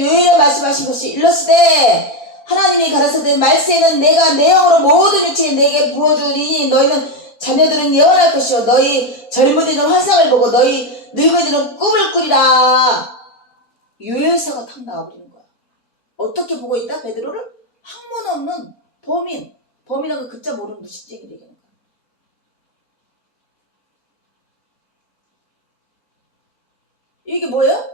요엘에 말씀하신 것이 일렀으되 하나님이 가라사대 말세는 내가 내 영으로 모든 육체에 내게 부어주리니 너희는 자녀들은 예언할 것이요 너희 젊은이들은 환상을 보고 너희 늙은이들은 꿈을 꾸리라. 요엘서가 탁 나와버리는 거야. 어떻게 보고 있다? 베드로를 학문 없는 범인하고 글자 모르는 무식쟁이 되게 하는 거야. 이게 뭐예요?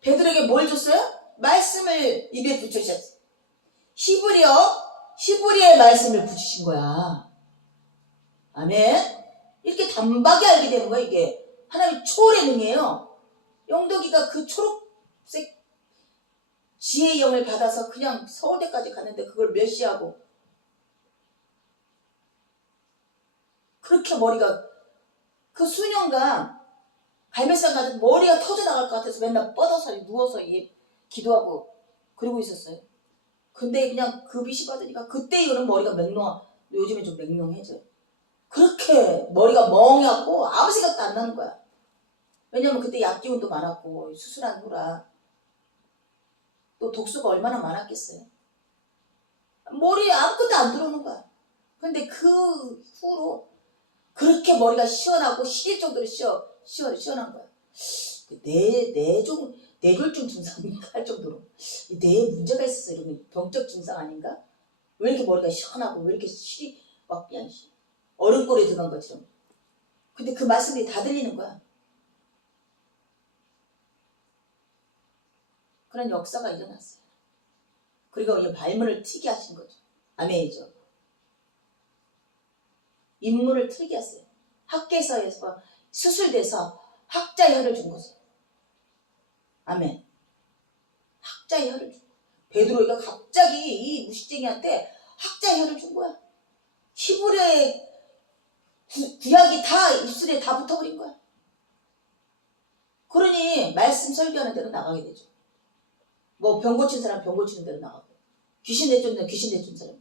베드로에게 뭘 줬어요? 말씀을 입에 붙여주셨어요. 히브리어의 말씀을 붙이신 거야. 아멘. 이렇게 단박에 알게 되는 거야. 이게 하나님의 초월의 능이에요. 영덕이가 그 초록색 지혜의 영을 받아서 그냥 서울대까지 갔는데 그걸 멸시하고 그렇게 머리가 그 수년간 갈매산 가듯 머리가 터져나갈 것 같아서 맨날 뻗어서 누워서 기도하고 그러고 있었어요. 근데 그냥 급이시 받으니까 그때 이후는 머리가 요즘에 좀 맹롱해져요. 그렇게 머리가 멍해갖고 아무 생각도 안 나는 거야. 왜냐면 그때 약기운도 많았고 수술한 후라 또 독소가 얼마나 많았겠어요. 머리에 아무것도 안 들어오는 거야. 근데 그 후로 그렇게 머리가 시원하고 시릴 정도로 시원한 거야. 뇌졸중 증상인가 할 정도로 뇌에 문제가 있었어. 이러면 병적 증상 아닌가? 왜 이렇게 머리가 시원하고 왜 이렇게 실이 막 그냥 얼음골에 들어간 것처럼. 근데 그 말씀이 다 들리는 거야. 그런 역사가 일어났어요. 그리고 이제 발문을 트게 하신 거죠. 아멘이죠. 인문을 틀게 했어요. 학계서에서 수술돼서 학자의 혀를 준 거죠. 아멘. 학자의 혀를 준 거야. 베드로가 갑자기 이 무식쟁이한테 학자의 혀를 준 거야. 히브리어의 구약이 다 입술에 다 붙어버린 거야. 그러니 말씀 설교하는 대로 나가게 되죠. 뭐 병 고친 사람 병 고치는 대로 나가고 귀신 내쫓는 귀신 내쫓는 사람.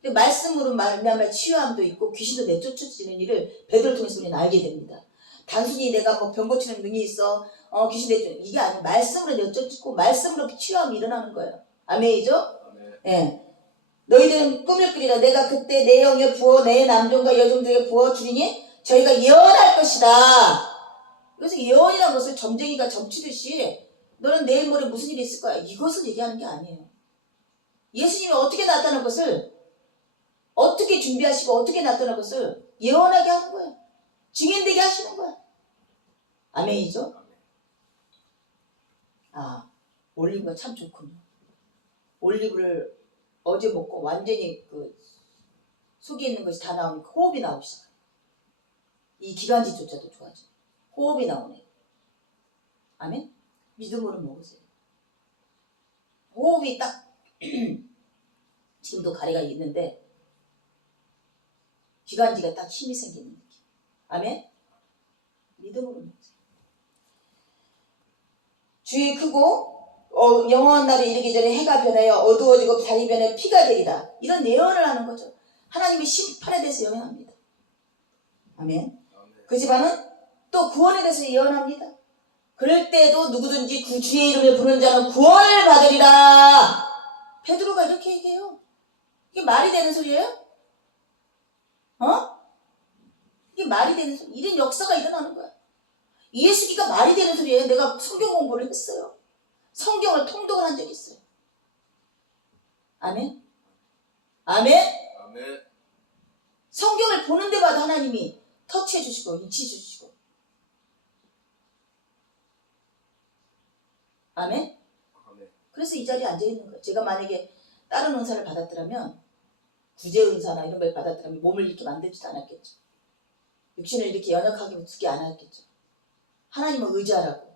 근데 말씀으로 말미암아 치유함도 있고 귀신도 내쫓아지는 일을 베드로를 통해서 우리는 알게 됩니다. 단순히 내가 뭐 병 고치는 능이 있어 귀신 내쫓는 이게 아니라 말씀으로 내쫓고 말씀으로 치유함이 일어나는 거예요. 아멘이죠? 예. 너희들은 꿈을 꾸리라. 내가 그때 내 영에 부어 내 남종과 여종들에게 부어 주리니 저희가 예언할 것이다. 그래서 예언이라는 것을 점쟁이가 점치듯이 너는 내일 모레 무슨 일이 있을 거야. 이것을 얘기하는 게 아니에요. 예수님이 어떻게 나타날 것을 어떻게 준비하시고 어떻게 나타날 것을 예언하게 하는 거예요. 증인되게 하시는 거야. 아멘이죠? 올리브가 참 좋군요. 올리브를 어제 먹고 완전히 그 속에 있는 것이 다 나오니까 호흡이 나오기 시작해요. 이 기관지조차도 좋아져. 호흡이 나오네. 아멘? 믿음으로 먹으세요. 호흡이 딱 지금도 가래가 있는데 기관지가 딱 힘이 생기는 느낌. 아멘? 믿음으로 먹으세요. 주의 크고 영원한 날이 이르기 전에 해가 변하여 어두워지고 달이 변해 피가 되리라. 이런 예언을 하는 거죠. 하나님의 심판에 대해서 예언합니다. 아멘. 그 집안은 또 구원에 대해서 예언합니다. 그럴 때에도 누구든지 그 주의 이름을 부르는 자는 구원을 받으리라. 베드로가 이렇게 얘기해요. 이게 말이 되는 소리예요? 이게 말이 되는 소리. 이런 역사가 일어나는 거야. 예수기가 말이 되는 소리예요. 내가 성경 공부를 했어요. 성경을 통독을 한 적이 있어요. 아멘? 아멘? 아멘. 성경을 보는 데마다 하나님이 터치해 주시고 인치해 주시고. 아멘? 아멘. 그래서 이 자리에 앉아 있는 거예요. 제가 만약에 다른 은사를 받았더라면 구제 은사나 이런 걸 받았더라면 몸을 이렇게 만들지도 않았겠죠. 육신을 이렇게 연약하게 두게 안 했겠죠. 하나님을 의지하라고.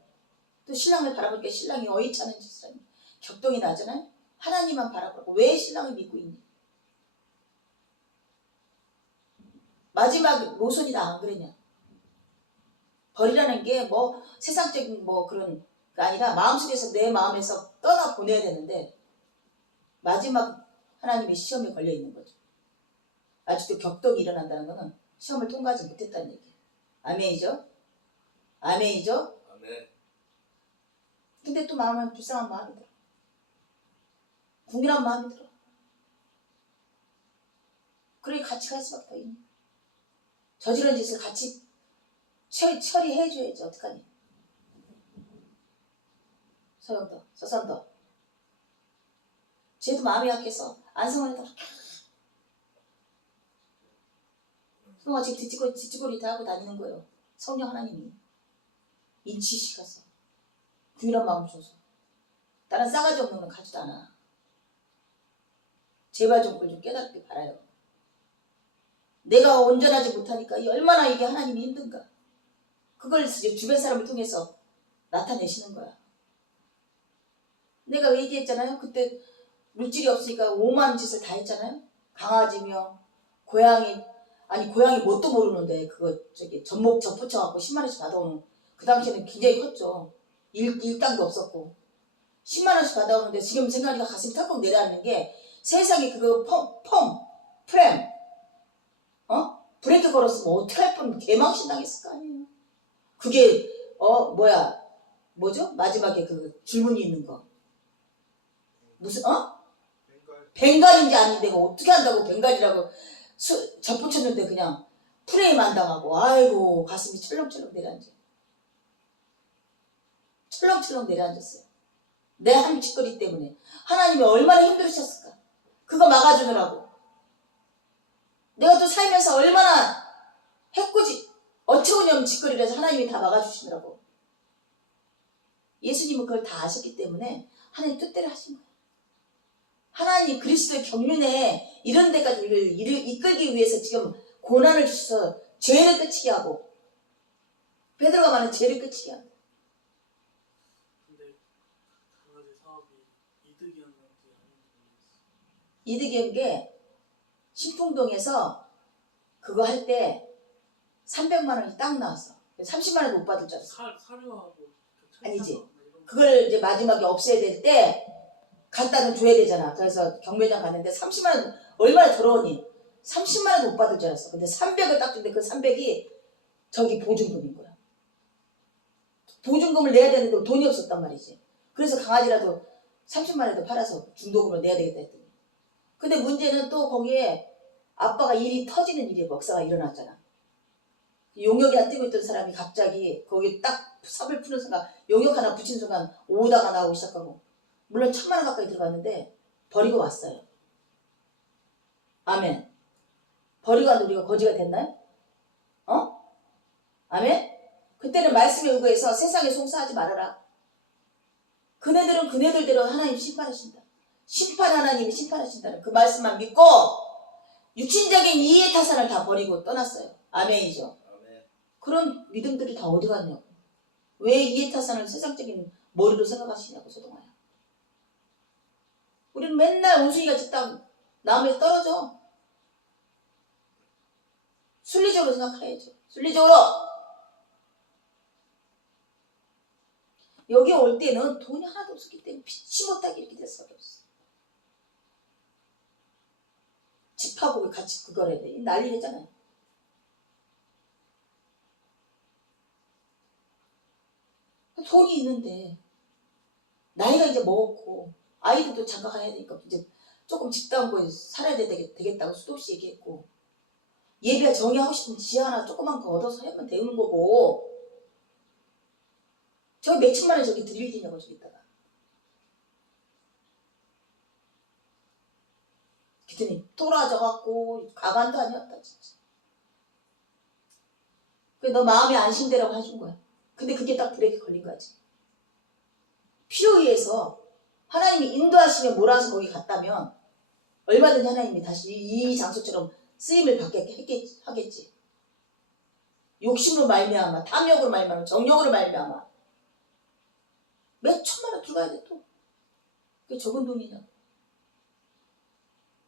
또 신랑을 바라보니까 신랑이 어이차는 짓을 하니 격동이 나잖아요. 하나님만 바라보라고. 왜 신랑을 믿고 있니? 마지막 노선이 다 안 그러냐. 벌이라는 게 뭐 세상적인 뭐 그런 게 아니라 마음속에서 내 마음에서 떠나 보내야 되는데 마지막 하나님의 시험에 걸려 있는 거죠. 아직도 격동이 일어난다는 것은 시험을 통과하지 못했다는 얘기예요. 아멘이죠? 아멘이죠? 아멘. 근데 또 마음은 불쌍한 마음이 들어. 궁일한 마음이 들어. 그러니 같이 갈 수밖에 더 있네. 저지른 짓을 같이 처리해줘야지. 어떡하니. 서영도, 서산도. 쟤도 마음이 약해서 안성원에다 그동안 지금 뒤치고리 다 하고 다니는 거예요. 성령 하나님이 인치시켜서 궁일한 마음 줘서 다른 싸가지 없는 건 가지도 않아. 제발 좀 그걸 좀 깨닫길 바라요. 내가 온전하지 못하니까 얼마나 이게 하나님이 힘든가. 그걸 주변 사람을 통해서 나타내시는 거야. 내가 얘기했잖아요. 그때 물질이 없으니까 오만 짓을 다 했잖아요. 강아지며 고양이, 아니 고양이 뭣도 모르는데 그거 접목 접붙여갖고 10만 원씩 받아오는, 그 당시에는 굉장히 컸죠. 일당도 없었고 10만 원씩 받아오는데 지금 생각하니까 가슴이 털컥 내려앉는 게, 세상에 그거 프렘 브레이크 걸었으면 어떻게 할 뻔 개망신 당했을 거 아니에요. 그게 뭐죠? 마지막에 그 줄무늬 있는 거 무슨 벵갈인지 아닌데 이거 어떻게 한다고 벵갈이라고 접붙였는데 그냥 프레임 안 당하고, 아이고 가슴이 철렁철렁 내려앉아. 철렁철렁 내려앉았어요. 내 한 짓거리 때문에 하나님이 얼마나 힘들으셨을까. 그거 막아주느라고. 내가 또 살면서 얼마나 해꾸지 어처구니없는 짓거리를 해서 하나님이 다 막아주시느라고. 예수님은 그걸 다 아셨기 때문에 하나님 뜻대로 하신 거예요. 하나님 그리스도의 경륜에 이런 데까지 우리를 이끌기 위해서 지금 고난을 주셔서 죄를 끝이게 하고, 베드로가 말하는 죄를 끝이게 하고. 근데 강아지 사업이 이득이 한 건지 아닌지 모르겠어. 이득이 한 게 신풍동에서 그거 할 때 300만 원이 딱 나왔어. 30만 원도 못 받을 줄 알았어. 사료하고 아니지. 그걸 이제 마지막에 없애야 될 때 갖다는 줘야 되잖아. 그래서 경매장 갔는데 30만 원, 얼마나 더러우니 30만 원도 못 받을 줄 알았어. 근데 300을 딱 주는데 그 300이 저기 보증금인 거야. 보증금을 내야 되는데 돈이 없었단 말이지. 그래서 강아지라도 30만 원도 팔아서 중도금을 내야 되겠다 했더니. 근데 문제는 또 거기에 아빠가 일이 터지는 일이 역사가 일어났잖아. 용역이나 뛰고 있던 사람이 갑자기 거기 딱 삽을 푸는 순간, 용역 하나 붙인 순간 오다가 나오기 시작하고, 물론 1,000만 원 가까이 들어갔는데 버리고 왔어요. 아멘. 버리고 왔는데 우리가 거지가 됐나요? 아멘. 그때는 말씀에 의거해서 세상에 송사하지 말아라. 그네들은 그네들대로 하나님 심판하신다. 심판 하나님이 심판하신다는 그 말씀만 믿고 육신적인 이해 타산을 다 버리고 떠났어요. 아멘이죠. 아멘. 그런 믿음들이 다 어디 갔냐고. 왜 이해 타산을 세상적인 머리로 생각하시냐고. 소동아야. 우리는 맨날 원숭이같이 딱 남에 떨어져. 순리적으로 생각해야죠. 순리적으로. 여기 올 때는 돈이 하나도 없었기 때문에 피치 못하게 이렇게 될 수밖에 없어. 집하고 같이 그걸 해야 돼. 난리 내잖아요. 돈이 있는데 나이가 이제 먹었고 아이들도 장가 가야 되니까 이제 조금 집다운 거에 살아야 되겠다고 수도 없이 얘기했고, 예비가 정리하고 싶으면 지하 하나 조그만 거 얻어서 하면 되는 거고, 저기 몇 천만 원 저기 드릴 기냐고 저기다가. 그랬더니 돌아져갖고 가관도 아니었다 진짜. 그래 너 마음이 안심되라고 해준 거야. 근데 그게 딱 브레이크 걸린 거지. 필요에 의해서 하나님이 인도하시면 몰아서 거기 갔다면 얼마든지 하나님이 다시 이 장소처럼 쓰임을 받게 하겠지. 욕심으로 말미암아, 탐욕으로 말미암아, 정욕으로 말미암아 몇 천만 원 들어가야 돼 또. 그게 적은 돈이냐.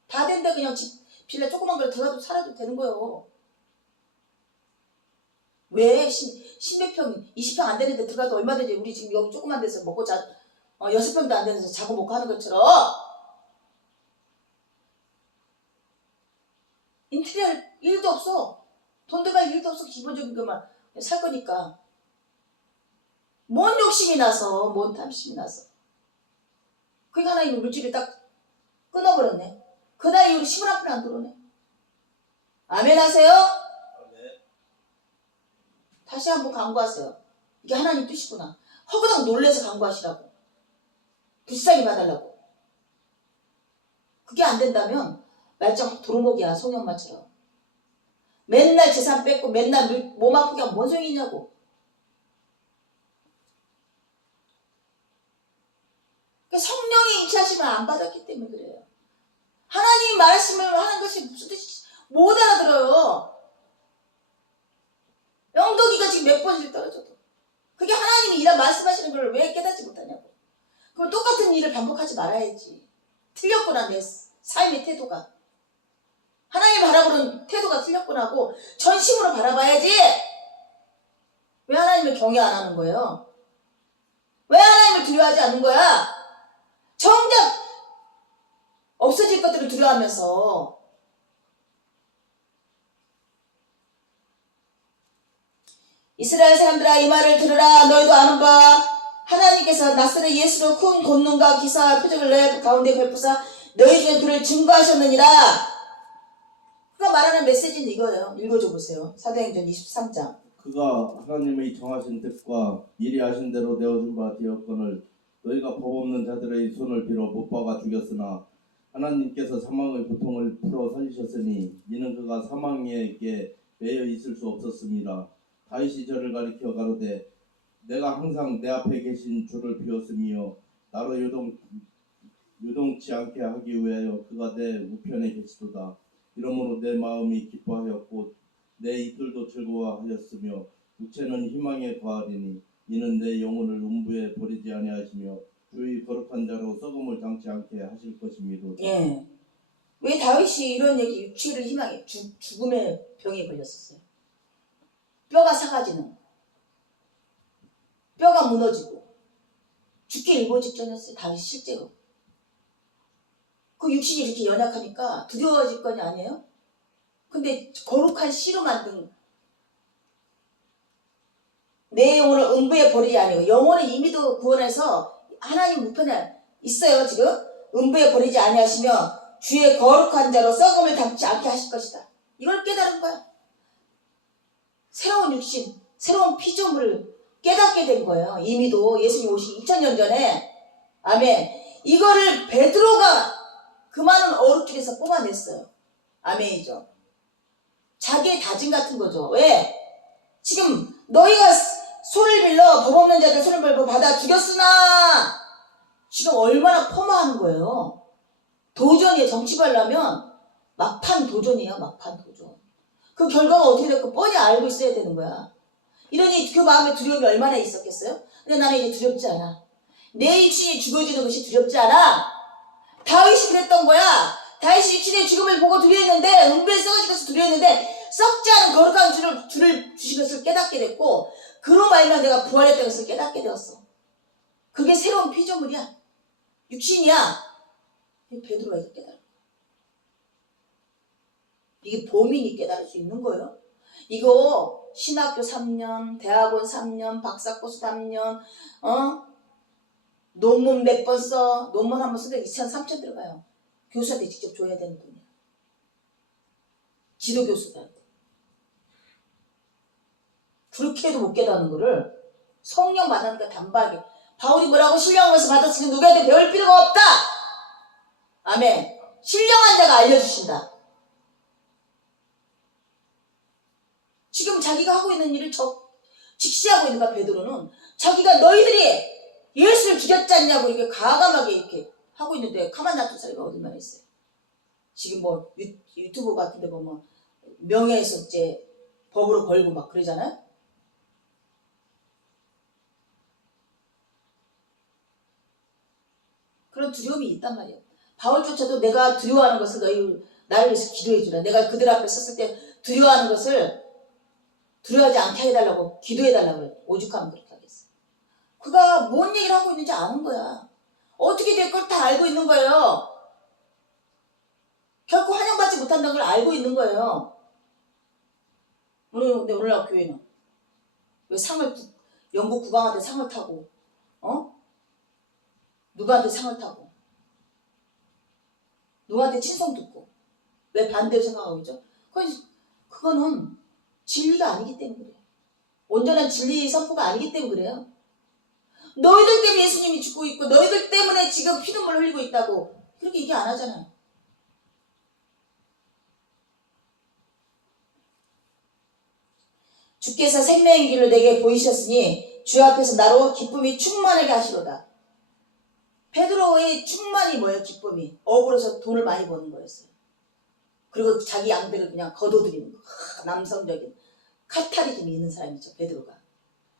다 된다. 그냥 집 빌라 조그만 걸 들어가도 살아도 되는 거예요. 왜 십몇 평, 20평 안 되는데 들어가도 얼마든지, 우리 지금 여기 조그만 데서 먹고 6평도 안 되는 데서 자고 먹고 하는 것처럼 인테리어 일도 없어. 돈 들어갈 일도 없어. 기본적인 것만 살 거니까. 뭔 욕심이 나서, 뭔 탐심이 나서. 그게 하나님의 물질을 딱 끊어버렸네. 그날 이후로 10원 한 푼 안 들어오네. 아멘 하세요? 다시 한번 간구하세요. 이게 하나님 뜻이구나. 허그덕 놀래서 간구하시라고. 불쌍히 봐달라고. 그게 안 된다면 말짱 도루묵이야, 송영마처럼. 맨날 재산 뺏고 맨날 몸 아프게 하면 뭔 소용이 있냐고. 성령이 임치하시면 안 받았기 때문에 그래요. 하나님이 말씀을 하는 것이 무슨 뜻인지 못 알아들어요. 영덕이가 지금 몇 번을 떨어져도. 그게 하나님이 이런 말씀하시는 걸 왜 깨닫지 못하냐고. 그럼 똑같은 일을 반복하지 말아야지. 틀렸구나, 내 삶의 태도가. 하나님 바라보는 태도가 틀렸구나 하고 전심으로 바라봐야지. 왜 하나님을 경외 안 하는 거예요? 왜 하나님을 두려워하지 않는 거야? 정작 없어질 것들을 두려워하면서. 이스라엘 사람들아, 이 말을 들으라. 너희도 아는 바 하나님께서 나사렛 예수로 큰 권능과 기사와 표적을 내 가운데 베푸사 너희 중에 그를 증거하셨느니라. 그가 말하는 메시지는 이거예요. 읽어줘 보세요. 사도행전 23장. 그가 하나님의 정하신 뜻과 미리 하신 대로 내어준 바 되었거늘 너희가 법 없는 자들의 손을 빌어 못 박아 죽였으나 하나님께서 사망의 고통을 풀어 살리셨으니 이는 그가 사망에게 매여 있을 수 없었습니다. 다윗이 저를 가리켜 가로되 내가 항상 내 앞에 계신 주를 비웠으며 나로 요동치 않게 하기 위하여 그가 내 우편에 계시도다. 이러므로 내 마음이 기뻐하였고 내 이틀도 즐거워하였으며 육체는 희망에 거하리니 이는 내 영혼을 음부에 버리지 아니하시며 주의 거룩한 자로 썩음을 당치 않게 하실 것이미로다. 예. 왜 다윗이 이런 얘기, 육체를 희망해 죽음의 병에 걸렸었어요? 뼈가 사가지는, 뼈가 무너지고 죽기 일보 직전이었어요. 다윗이 실제로. 그 육신이 이렇게 연약하니까 두려워질 거냐 아니에요? 근데 거룩한 씨로 만든 내 영혼을 음부에 버리지 아니고, 영혼은 이미도 구원해서 하나님 우편에 있어요. 지금 음부에 버리지 아니하시며 주의 거룩한 자로 썩음을 당치 않게 하실 것이다. 이걸 깨달은 거야. 새로운 육신, 새로운 피조물을 깨닫게 된 거예요. 이미도 예수님 오시기 2000년 전에. 아멘. 이거를 베드로가 그 많은 어록 중에서 뽑아냈어요. 아멘이죠. 자기의 다짐 같은 거죠. 왜? 지금 너희가 손을 빌려 법 없는 자들 손을 빌려 받아 죽였으나 지금 얼마나 퍼마하는 거예요. 도전이에요. 정치하려면 막판 도전이에요. 막판 도전. 그 결과가 어떻게 될까 뻔히 알고 있어야 되는 거야. 이러니 그 마음에 두려움이 얼마나 있었겠어요? 근데 나는 이제 두렵지 않아. 내 육신이 죽어지는 것이 두렵지 않아. 다윗이 그랬던 거야. 다윗이 육신의 죽음을 보고 두려웠는데, 음부에 썩어질 것을 두려웠는데 썩지 않은 거룩한 주를 주신 것을 깨닫게 됐고, 그로 말미암아 내가 부활했다는 것을 깨닫게 되었어. 그게 새로운 피조물이야. 육신이야. 베드로가 이거 깨달아. 이게 범인이 깨달을 수 있는 거예요. 이거 신학교 3년, 대학원 3년, 박사코스 3년, 논문 몇 번 써, 논문 한 번 쓰는데 2천, 3천 들어가요. 교수한테 직접 줘야 되는 돈이야. 지도교수들한테. 그렇게 해도 못 깨닫는 거를 성령 받으니까 단박에. 바울이 뭐라고? 신령하면서 받았으니 누구한테 배울 필요가 없다. 아멘. 신령한 자가 알려주신다. 지금 자기가 하고 있는 일을 직시하고 있는 거야. 베드로는 자기가 너희들이 예수를 죽였지 않냐고 이렇게 가감하게 이렇게 하고 있는데 가만 놔둔 사람이 어디만 있어요. 지금 뭐 유튜브 같은 데 보면 명예훼손죄 법으로 걸고 막 그러잖아요. 그런 두려움이 있단 말이에요. 바울조차도 내가 두려워하는 것을 너희 나를 위해서 기도해 주라. 내가 그들 앞에 섰을 때 두려워하는 것을 두려워하지 않게 해달라고 기도해 달라고 그래. 오죽하면 그렇게 하겠어. 그가 뭔 얘기를 하고 있는지 아는 거야. 어떻게 될 걸 다 알고 있는 거예요. 결코 환영받지 못한다는 걸 알고 있는 거예요. 근데 오늘날 교회는 왜 상을 영국 국왕한테 상을 타고, 누구한테 상을 타고, 누구한테 친송 듣고, 왜 반대로 생각하고 있죠? 그거는 진리가 아니기 때문에 그래요. 온전한 진리 선포가 아니기 때문에 그래요. 너희들 때문에 예수님이 죽고 있고 너희들 때문에 지금 피눈물 흘리고 있다고 그렇게 얘기 안 하잖아요. 주께서 생명의 길을 내게 보이셨으니 주 앞에서 나로 기쁨이 충만하게 하시로다. 베드로의 충만이 뭐예요? 기쁨이. 억울해서 돈을 많이 버는 거였어요. 그리고 자기 양들을 그냥 거둬들이는 거. 남성적인 카타리즘이 있는 사람이죠. 베드로가.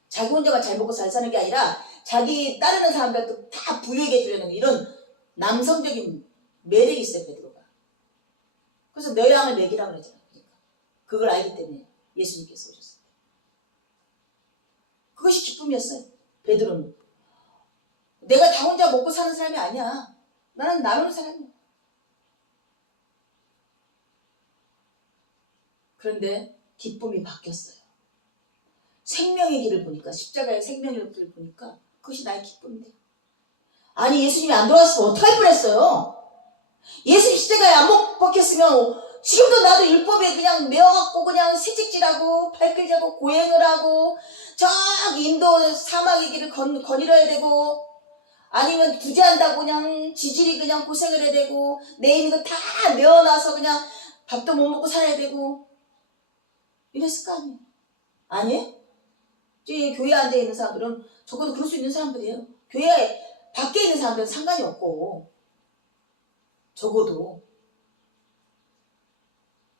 자기 혼자가 잘 먹고 잘 사는 게 아니라 자기 따르는 사람들도 다 부유하게 해주려는 이런 남성적인 매력이 있어요. 베드로가. 그래서 내 양을 먹이라고 그러잖아요. 그러니까. 그걸 알기 때문에 예수님께서 오셨어요. 그것이 기쁨이었어요. 베드로는. 내가 다 혼자 먹고 사는 사람이 아니야. 나는 나누는 사람이야. 그런데 기쁨이 바뀌었어요. 생명의 길을 보니까, 십자가의 생명의 길을 보니까 그것이 나의 기쁨인데. 아니, 예수님이 안 돌아왔으면 어떡할 뻔했어요. 예수님 십자가에 안 못 박혔으면 지금도 나도 율법에 그냥 매어갖고 그냥 채찍질하고 발길질하고 고행을 하고 저기 인도 사막의 길을 거닐어야 되고, 아니면 구제한다고 그냥 지질이 그냥 고생을 해야 되고, 내 있는 거 다 메어놔서 그냥 밥도 못 먹고 살아야 되고 이랬을 거 아니에요. 아니에요? 저기 교회에 앉아있는 사람들은 적어도 그럴 수 있는 사람들이에요. 교회 밖에 있는 사람들은 상관이 없고, 적어도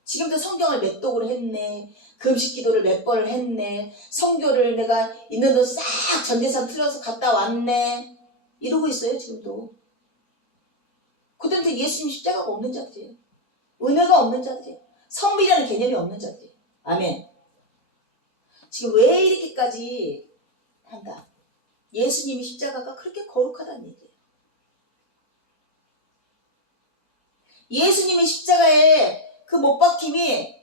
지금도 성경을 몇 독을 했네, 금식 기도를 몇 번을 했네, 성교를 내가 있는 돈 싹 전재산 틀어서 갔다 왔네, 이러고 있어요. 지금도. 그들한테 예수님 십자가가 없는 자들이에요. 은혜가 없는 자들이에요. 성밀이라는 개념이 없는 자들이에요. 아멘. 지금 왜 이렇게까지 한다? 예수님이 십자가가 그렇게 거룩하다는 얘기예요. 예수님의 십자가에 그 못 박힘이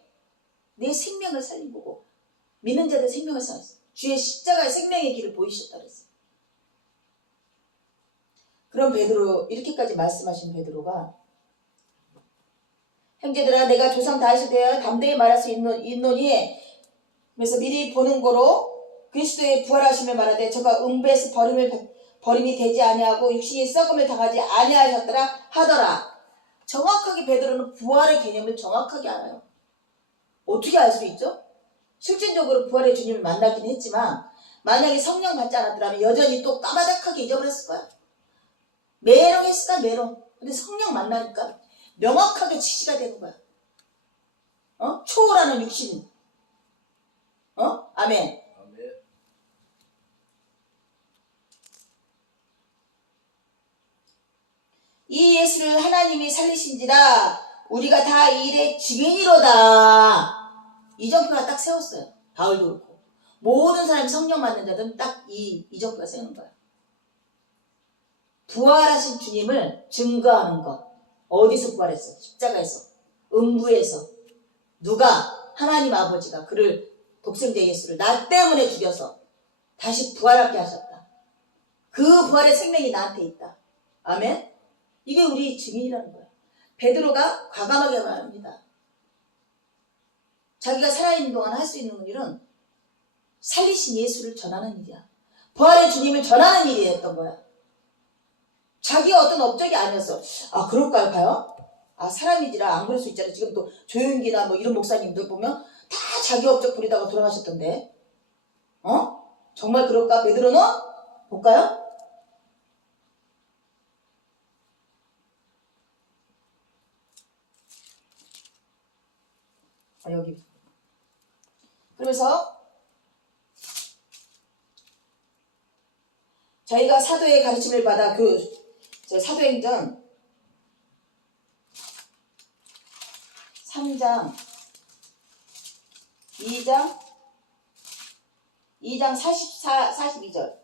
내 생명을 살린 거고, 믿는 자들 생명을 살렸어요. 주의 십자가의 생명의 길을 보이셨다 그랬어요. 그럼 베드로, 이렇게까지 말씀하신 베드로가, 형제들아 내가 조상 다윗에 대하여 담대히 말할 수 있노니, 그래서 미리 보는 거로 그리스도의 부활하심을 말하되 저가 음부에서 버림이 되지 아니하고 육신이 썩음을 당하지 아니하셨더라 하더라. 정확하게 베드로는 부활의 개념을 정확하게 알아요. 어떻게 알 수 있죠? 실질적으로 부활의 주님을 만나긴 했지만 만약에 성령 받지 않았더라면 여전히 또 까마득하게 잊어버렸을 거야. 메롱했을까? 메롱. 근데 성령 만나니까 명확하게 지시가 되는 거야. 초월하는 육신. 아멘. 아멘. 이 예수를 하나님이 살리신지라 우리가 다 이 일의 증인이로다. 이정표가 딱 세웠어요. 바울도 그렇고 모든 사람이 성령 받는 자들은 딱 이정표가 세우는 거야. 부활하신 주님을 증거하는 것. 어디서 부활했어? 십자가에서, 음부에서. 누가? 하나님 아버지가 그를, 독생자 예수를 나 때문에 죽여서 다시 부활하게 하셨다. 그 부활의 생명이 나한테 있다. 아멘? 이게 우리 증인이라는 거야. 베드로가 과감하게 말합니다. 자기가 살아있는 동안 할 수 있는 일은 살리신 예수를 전하는 일이야. 부활의 주님을 전하는 일이었던 거야. 자기가 어떤 업적이 아니었어. 아, 그럴까요? 봐요? 아, 사람이지라 안 그럴 수 있잖아요. 지금 또 조용기나 뭐 이런 목사님들 보면 다 자기 업적 부리다가 돌아가셨던데. 정말 그럴까? 베드로는? 볼까요? 여기. 그러면서 저희가 사도의 가르침을 받아 사도행전 3장 2장 42절.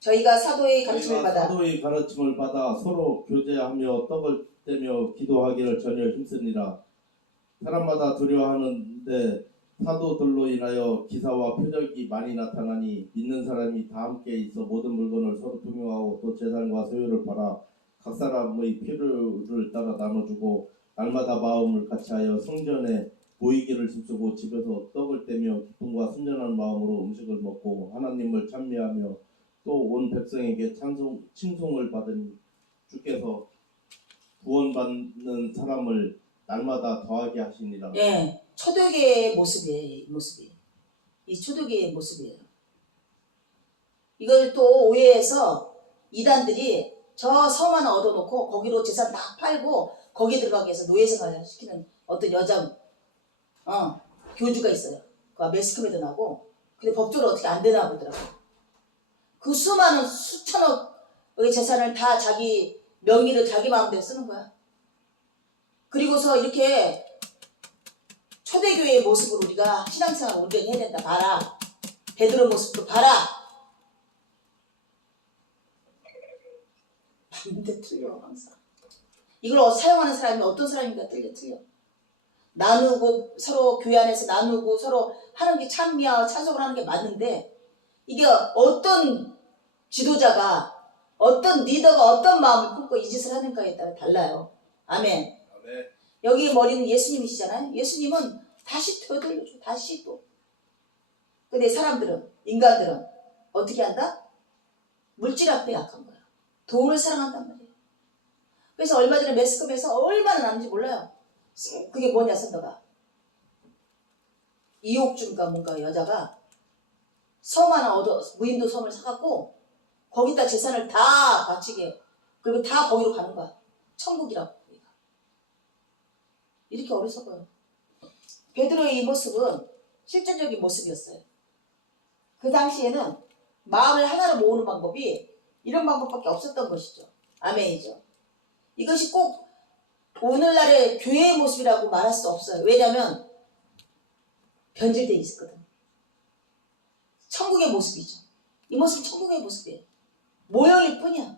저희가 사도의 가르침을 받아 서로 교제하며 떡을 떼며 기도하기를 전혀 힘쓰니라. 사람마다 두려워하는데 사도들로 인하여 기사와 표적이 많이 나타나니 믿는 사람이 다 함께 있어 모든 물건을 서로 통용하고 또 재산과 소유를 팔아 각 사람의 필요를 따라 나눠주고 날마다 마음을 같이하여 성전에 모이기를 힘쓰고 집에서 떡을 떼며 기쁨과 순전한 마음으로 음식을 먹고 하나님을 찬미하며 또 온 백성에게 칭송을 받으니 주께서 구원받는 사람을 날마다 더하게 하시니라. 예, 초대교회의 모습이에요. 이 모습이. 이 초대교회의 모습이에요. 이걸 또 오해해서 이단들이 저 섬 하나 얻어놓고 거기로 재산 다 팔고 거기 들어가게 해서 노예생활을 시키는 어떤 여자 교주가 있어요. 그 매스컴에도 나고. 근데 법적으로 어떻게 안 되나 보더라고요. 그 수많은 수천억의 재산을 다 자기 명의를 자기 마음대로 쓰는 거야. 그리고서 이렇게 초대교회의 모습으로 우리가 신앙생활을 온전히 해야 된다. 봐라. 베드로 모습도 봐라. 반대 틀려 항상. 이걸 사용하는 사람이 어떤 사람인가 틀려. 나누고 서로 교회 안에서 나누고 서로 하는 게 찬미와 찬송을 하는 게 맞는데 이게 어떤 지도자가 어떤 리더가 어떤 마음을 품고 이 짓을 하는가에 따라 달라요. 아멘. 아멘. 여기 머리는 예수님이시잖아요. 예수님은 다시 되돌려줘. 다시 또. 근데 사람들은 인간들은 어떻게 한다? 물질 앞에 약한 거야. 돈을 사랑한단 말이에요. 그래서 얼마 전에 매스컴에서 얼마나 나는지 몰라요. 그게 뭐냐 선더가 이옥준가 뭔가 여자가 섬 하나 무인도 섬을 사갖고 거기다 재산을 다 바치게 그리고 다 거기로 가는 거야. 천국이라고. 이렇게 어리석어요. 베드로의 이 모습은 실전적인 모습이었어요. 그 당시에는 마음을 하나로 모으는 방법이 이런 방법밖에 없었던 것이죠. 아멘이죠. 이것이 꼭 오늘날의 교회의 모습이라고 말할 수 없어요. 왜냐하면 변질되어 있거든. 천국의 모습이죠. 이 모습은 천국의 모습이에요. 모형일 뿐이야.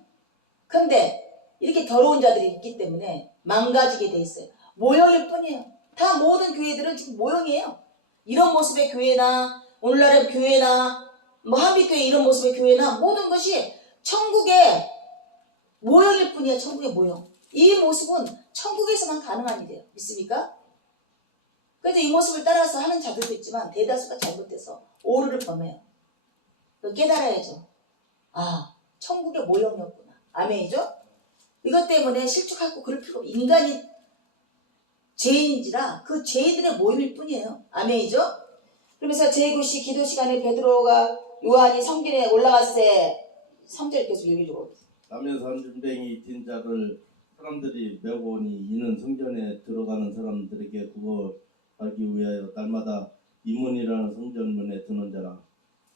그런데 이렇게 더러운 자들이 있기 때문에 망가지게 돼 있어요. 모형일 뿐이에요. 다 모든 교회들은 지금 모형이에요. 이런 모습의 교회나 오늘날의 교회나 뭐 한빛교회 이런 모습의 교회나 모든 것이 천국의 모형일 뿐이야. 천국의 모형. 이 모습은 천국에서만 가능한 일이에요. 믿습니까? 그래도 이 모습을 따라서 하는 자들도 있지만 대다수가 잘못돼서 오류를 범해요. 깨달아야죠. 아, 천국의 모형이었구나. 아멘이죠? 이것 때문에 실족하고 그럴 필요 없고 인간이 죄인인지라 그 죄인들의 모임일 뿐이에요. 아멘이죠? 그러면서 제9시 기도 시간에 베드로가 요한이 성전에 올라갔을 때 3절 계속 읽어줘. 나면서 한준뱅이 뛴 자를 사람들이 메고 오니 이는 성전에 들어가는 사람들에게 구걸하기 위하여 날마다 이문이라는 성전문에 드는 자라.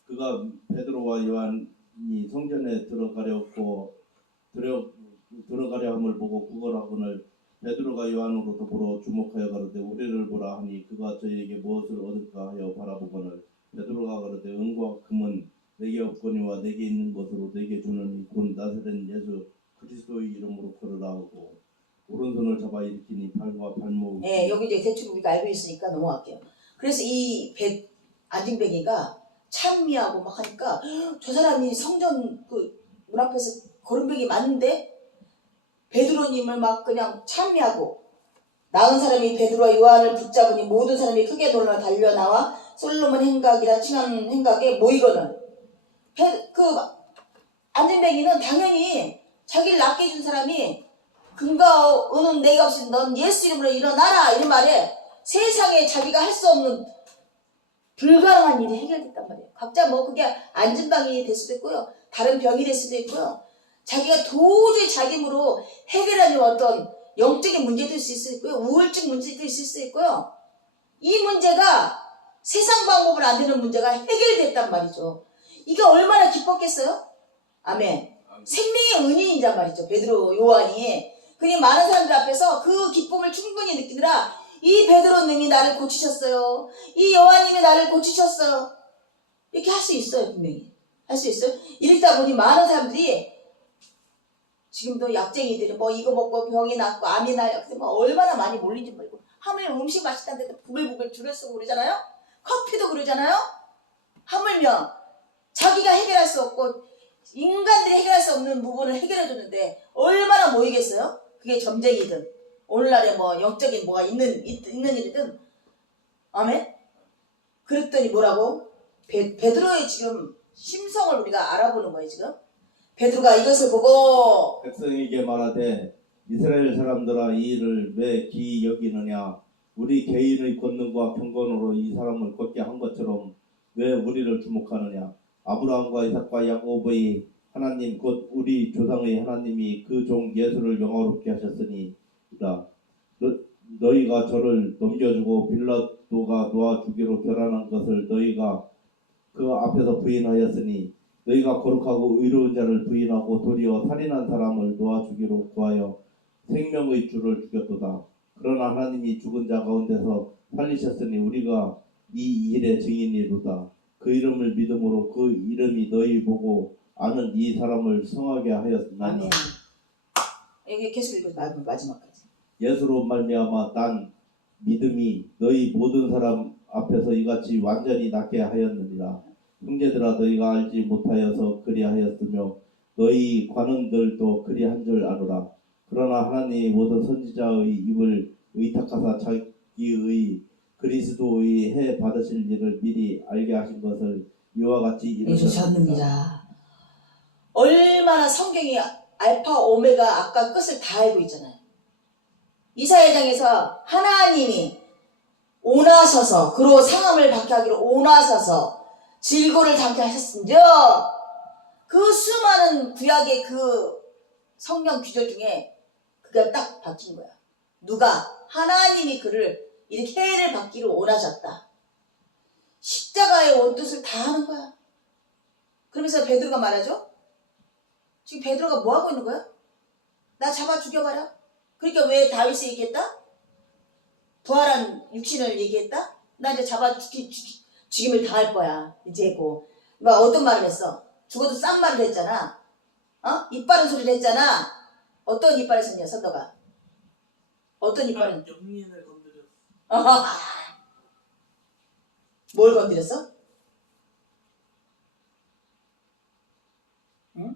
그가 베드로와 요한이 성전에 들어가려 함을 보고 구걸하거늘 베드로가 요한으로 더불어 주목하여 가로되 우리를 보라 하니 그가 저희에게 무엇을 얻을까 하여 바라보거늘 베드로가 가로되 은과 금은 내게 없거니와 내게 있는 것으로 내게 주느니 곧 나사렛 예수 그리스도의 이름으로 걸으라 하고 오른손을 잡아 일으키니 발과 발목. 네, 여기 이제 대충 우리가 알고 있으니까 넘어갈게요. 그래서 이 안진뱅이가 찬미하고 막 하니까 저 사람이 성전 그 문 앞에서 거름벽이 맞는데 베드로님을 막 그냥 찬미하고 나은 사람이 베드로와 요한을 붙잡으니 모든 사람이 크게 놀라 달려 나와 솔로몬 행각이라 칭하는 행각에 모이거늘 그 안진뱅이는 당연히 자기를 낫게 해준 사람이 금과 은은 내가 없이 넌 예수 이름으로 일어나라 이런 말에 세상에 자기가 할 수 없는 불가능한 일이 해결됐단 말이에요. 각자 뭐 그게 안진방이 될 수도 있고요. 다른 병이 될 수도 있고요. 자기가 도저히 자기 힘으로 해결하는 어떤 영적인 문제도 있을 수 있고요. 우울증 문제도 있을 수 있고요. 이 문제가 세상 방법으로 안 되는 문제가 해결됐단 말이죠. 이게 얼마나 기뻤겠어요? 아멘. 생명의 은인이란 말이죠. 베드로 요한이. 그냥 많은 사람들 앞에서 그 기쁨을 충분히 느끼느라 이 베드로님이 나를 고치셨어요. 이 요한님이 나를 고치셨어요. 이렇게 할 수 있어요. 분명히. 할 수 있어요. 이러다 보니 많은 사람들이 지금도 약쟁이들이 뭐 이거 먹고 병이 낫고 암이 나요. 근데 뭐 얼마나 많이 몰린지 모르고 하물며 음식 맛있다는데도 부글부글 줄을 쓰고 그러잖아요. 커피도 그러잖아요. 하물며 자기가 해결할 수 없고 인간들이 해결할 수 없는 부분을 해결해 줬는데 얼마나 모이겠어요? 그게 점쟁이든 오늘날에 뭐 영적인 뭐가 있는 일이든. 아멘. 그랬더니 뭐라고? 베드로의 지금 심성을 우리가 알아보는 거예요. 지금 베드로가 이것을 보고 백성에게 말하되 이스라엘 사람들아 이 일을 왜 기이 여기느냐 우리 개인의 권능과 경건으로 이 사람을 걷게 한 것처럼 왜 우리를 주목하느냐 아브라함과 이삭과 야곱의 하나님 곧 우리 조상의 하나님이 그 종 예수를 영화롭게 하셨으니이다. 너희가 저를 넘겨주고 빌라도가 놓아주기로 결단한 것을 너희가 그 앞에서 부인하였으니 너희가 거룩하고 의로운 자를 부인하고 도리어 살인한 사람을 놓아주기로 구하여 생명의 주를 죽였도다. 그러나 하나님이 죽은 자 가운데서 살리셨으니 우리가 이 일의 증인이로다. 그 이름을 믿음으로 그 이름이 너희 보고 아는 이 사람을 성하게 하였나니. 아멘. 여기 계속 읽고 마지막까지. 예수로 말미암아 난 믿음이 너희 모든 사람 앞에서 이같이 완전히 낫게 하였느니라. 형제들아 너희가 알지 못하여서 그리하였으며 너희 관원들도 그리한 줄 아노라. 그러나 하나님이 모든 선지자의 입을 의탁하사 자기의 그리스도의 해 받으실 일을 미리 알게 하신 것을 이와 같이 이루셨느니라. 얼마나 성경이 알파 오메가 아까 끝을 다 알고 있잖아요. 이사야장에서 하나님이 오나서서 그로 상함을 받게 하기로 오나서서 질고를 담게 하셨은즉 그 수많은 구약의 그 성경 규절 중에 그가 딱 박힌 거야. 누가? 하나님이 그를 이렇게 해를 받기로 원하셨다. 십자가의 원뜻을 다 하는 거야. 그러면서 베드로가 말하죠. 지금 베드로가 뭐 하고 있는 거야? 나 잡아 죽여봐라. 그러니까 왜 다윗이 얘기했다? 부활한 육신을 얘기했다? 나 이제 잡아 죽임을 당할 거야. 이제고. 막 어떤 말을 했어? 죽어도 싼 말을 했잖아. 이빠른 소리를 했잖아. 어떤 이빨을 썼냐, 선도가? 어떤 이빨은? 영민을 건드렸어. 뭘 건드렸어? 응?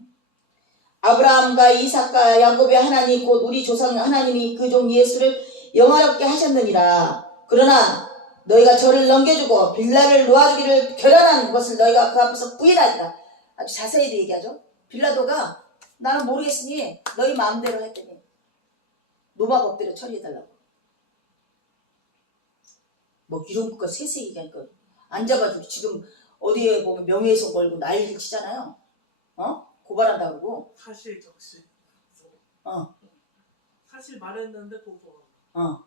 아브라함과 이삭과 야곱의 하나님 곧 우리 조상 하나님이 그 종 예수를 영화롭게 하셨느니라. 그러나 너희가 저를 넘겨주고 빌라를 놓아주기를 결단한 것을 너희가 그 앞에서 부인하리라. 아주 자세히 얘기하죠. 빌라도가 나는 모르겠으니 너희 마음대로 했더니 로마법대로 처리해달라고. 뭐 이런 것과 세세히 얘기하니까 안 잡아주고 지금 어디에 보면 명예훼손 걸고 난리를 치잖아요. 고발한다고 그러고. 사실 적시. 어. 사실 말했는데 고소하고.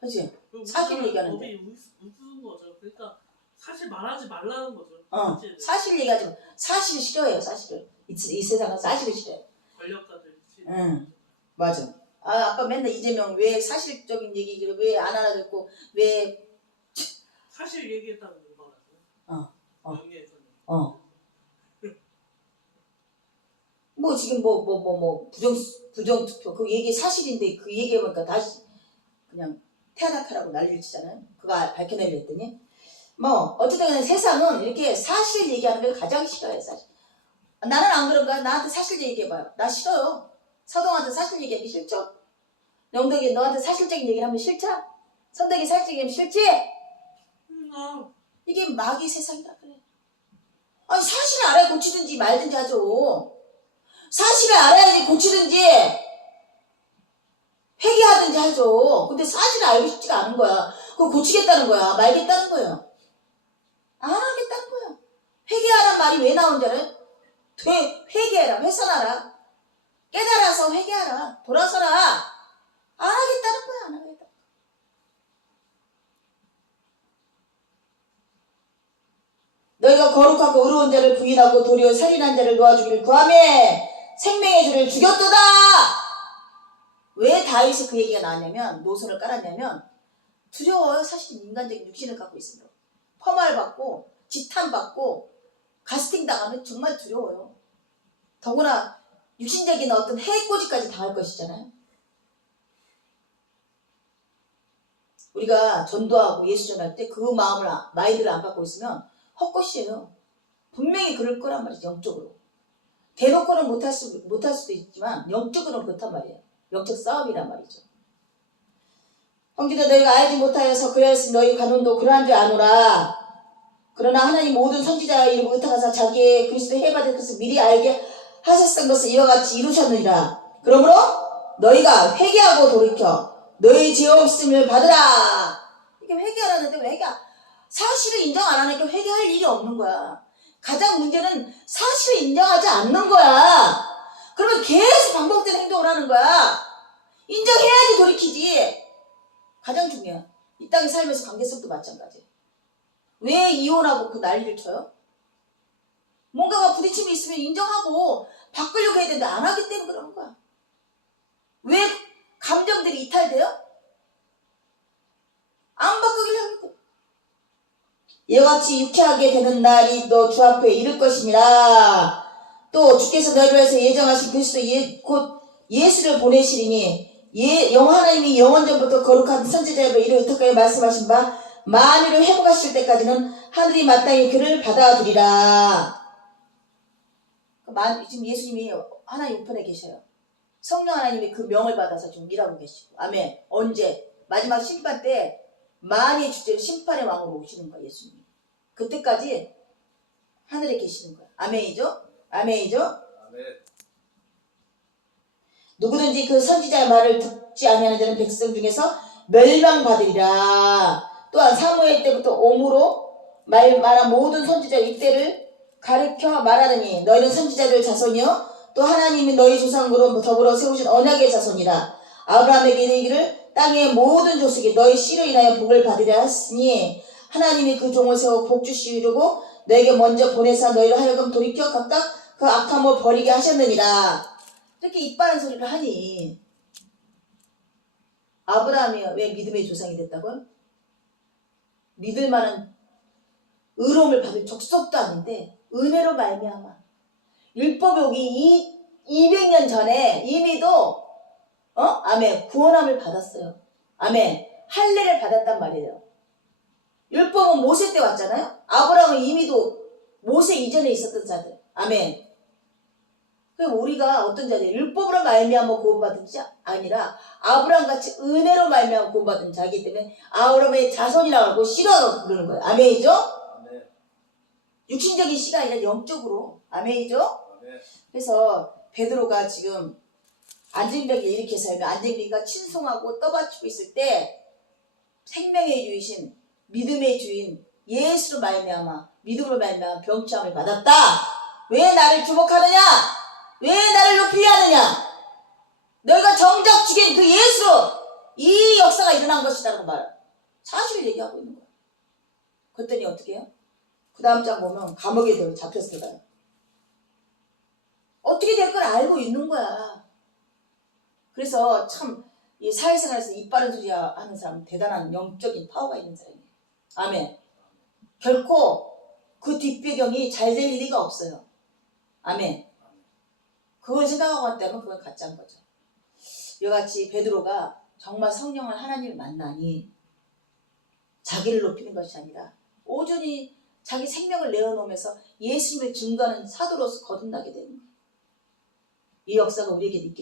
그치? 사실 얘기하는데. 법이 무슨 거죠. 그러니까 사실 말하지 말라는 거죠. 사실 얘기하지 마. 사실을 싫어해요. 사실을. 이 세상은 사실을 싫어해. 권력자들이. 맞아. 아까 맨날 이재명 왜 사실적인 얘기를 왜 안 알아듣고 왜 사실 얘기했다는 거 말하죠. 명예훼손. 뭐 지금 부정 투표 그 얘기 사실인데 그 얘기해보니까 다시 그냥 태아나타라고 난리를 치잖아요. 그거 밝혀내려 했더니 뭐 어쨌든 간에 세상은 이렇게 사실 얘기하는 걸 가장 싫어해. 사실 나는 안 그런가? 나한테 사실 얘기해봐요. 나 싫어요. 서동한테 사실 얘기하기 싫죠? 영덕이 너한테 사실적인 얘기를 하면 싫죠? 선덕이 사실적인 얘기하면 싫지? 이게 마귀 세상이라 그래. 아니 사실을 알아야 고치든지 말든지 하죠. 사실을 알아야지 고치든지 회개하든지 하죠. 근데 사실을 알고 싶지가 않은 거야. 그거 고치겠다는 거야. 말겠다는 거예요. 안 하겠다는 거야. 회개하란 말이 왜 나온지 알아요? 회개해라. 회선하라. 깨달아서 회개하라. 돌아서라. 안 하겠다는 거야. 안 하겠다. 너희가 거룩하고 의로운 자를 부인하고 도리어 살인한 자를 놓아주기를 구하며 생명의 주를 죽였도다. 왜 다윗이 그 얘기가 나왔냐면 노선을 깔았냐면 두려워요. 사실 인간적인 육신을 갖고 있으면 펌을 받고 지탄 받고 가스팅 당하면 정말 두려워요. 더구나 육신적인 어떤 해코지까지 당할 것이잖아요. 우리가 전도하고 예수 전할 때 그 마음을 마인드를 안 갖고 있으면 헛것이에요. 분명히 그럴 거란 말이죠. 영적으로. 대놓고는 못할 수도 있지만 영적으로는 그렇단 말이에요. 영적 싸움이란 말이죠. 형제들 너희가 알지 못하여서 그래야지 너희 간혼도 그러한 줄 아노라. 그러나 하나님 모든 선지자의 이름을 의탁하사 자기의 그리스도 해받을 것을 미리 알게 하셨던 것을 이와 같이 이루셨느니라. 그러므로 너희가 회개하고 돌이켜 너희 죄 없음을 받으라. 이게 회개하라는데 왜 사실을 인정 안 하니까 회개할 일이 없는 거야. 가장 문제는 사실을 인정하지 않는 거야. 그러면 계속 반복되는 행동을 하는 거야. 인정해야지 돌이키지. 가장 중요한 이 땅에 살면서 관계성도 마찬가지. 왜 이혼하고 그 난리를 쳐요? 뭔가가 부딪힘이 있으면 인정하고 바꾸려고 해야 되는데 안 하기 때문에 그러는 거야. 왜 감정들이 이탈돼요? 안 바꾸기를 하니까. 이와 같이 유쾌하게 되는 날이 너 주 앞에 이를 것이니라. 또 주께서 너희를 위해서 예정하신 그리스도 곧 예수를 보내시리니 하나님이 영원전부터 거룩한 선지자의 이를 의탁하여 말씀하신 바 만유를 회복하실 때까지는 하늘이 마땅히 그를 받아두리라. 지금 예수님이 하나님 우편에 계셔요. 성령 하나님이 그 명을 받아서 지금 일하고 계시고. 아멘. 언제? 마지막 심판 때 만유의 주제로 심판의 왕으로 오시는 거야. 예수님이. 그때까지 하늘에 계시는 거야. 아멘이죠? 아멘이죠? 아멘. 누구든지 그 선지자의 말을 듣지 아니하는 자는 백성 중에서 멸망받으리라. 또한 사무엘 때부터 오므로 말한 모든 선지자 이때를 가르쳐 말하느니 너희는 선지자들 자손이요 또 하나님이 너희 조상으로 더불어 세우신 언약의 자손이라. 아브라함에게 이르기를 땅의 모든 족속이 너희 씨로 인하여 복을 받으려 했으니 하나님이 그 종을 세워 복 주시려고 너에게 먼저 보내사 너희를 하여금 돌이켜 각각 그 악함을 버리게 하셨느니라. 이렇게 이빠른 소리를 하니 아브라함이 왜 믿음의 조상이 됐다고요? 믿을 만한 의로움을 받을 족속도 아닌데 은혜로 말미암아 율법이 오기 200년 전에 이미도 아멘 구원함을 받았어요. 아멘 할례를 받았단 말이에요. 율법은 모세 때 왔잖아요. 아브라함은 이미도 모세 이전에 있었던 자들. 아멘. 그럼 우리가 어떤 자들 율법으로 말미암아 구원받은 자 아니라 아브라함같이 은혜로 말미암아 구원받은 자이기 때문에 아브라함의 자손이라고 하고 씨라고 부르는 거예요. 아멘이죠? 아멘. 육신적인 씨가 아니라 영적으로. 아멘이죠? 아멘. 그래서 베드로가 지금 안전병을 일으켜서 안전병이가 친송하고 떠받치고 있을 때 생명의 주이신 믿음의 주인 예수로 말미암아 믿음으로 말미암아 병참을 받았다. 왜 나를 주목하느냐? 왜 나를 높이려 하느냐? 너희가 정작 죽인 그 예수로 이 역사가 일어난 것이라고 말해. 사실을 얘기하고 있는 거야. 그랬더니 어떻게 해요? 그 다음 장 보면 감옥에 잡혔을 거예요. 어떻게 될 걸 알고 있는 거야. 그래서 참 이 사회생활에서 입 바른 소리 하는 사람은 대단한 영적인 파워가 있는 사람이에요. 아멘. 결코 그 뒷배경이 잘 될 리가 없어요. 아멘. 그걸 생각하고 한다면 그건 가짜인 거죠. 이같이 베드로가 정말 성령을 하나님을 만나니 자기를 높이는 것이 아니라 오전히 자기 생명을 내어놓으면서 예수님을 증거하는 사도로서 거듭나게 되는 거예요. 이 역사가 우리에게 있기